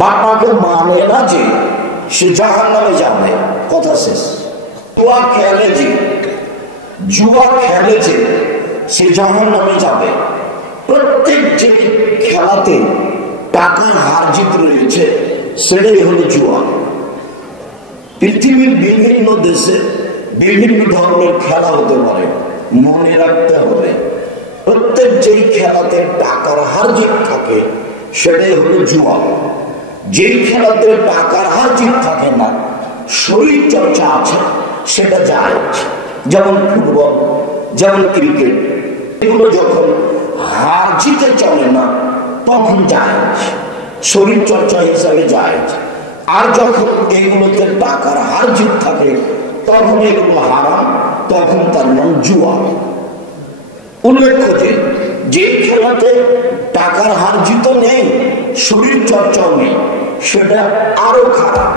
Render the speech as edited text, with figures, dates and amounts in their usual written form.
বাবাকে মানে না যে সে জাহান্নামে যাবে, কথা শেষ। জুয়া খেলে যে সে জাহান্নামে যাবে। প্রত্যেক যে খেলাতে টাকার হার জিত রয়েছে সেটাই হলো জুয়া। পৃথিবীর বিভিন্ন দেশে বিভিন্ন ধরনের খেলা হতে পারে, মনে রাখতে হবে প্রত্যেক যেই খেলাতে টাকার হার জিত থাকে সেটাই হলো জুয়া। যেই খেলাতে টাকার হার জিত থাকে না, শরীর চর্চা আছে, সেটা জায়েজ। যেমন ফুটবল, যেমন ক্রিকেট, এগুলো যখন হার জিতে চলে না তখন জায়েজ, শরীর চর্চা হিসাবে জায়েজ। আর যখন এগুলোতে টাকার হার জিত থাকে তখন এগুলো হারাম, তখন তার নাম জুয়া। উল্লেখ্য যে খেলাতে টাকার হার জিত নেই, শরীর চর্চাও নেই, সেটা আরো খারাপ।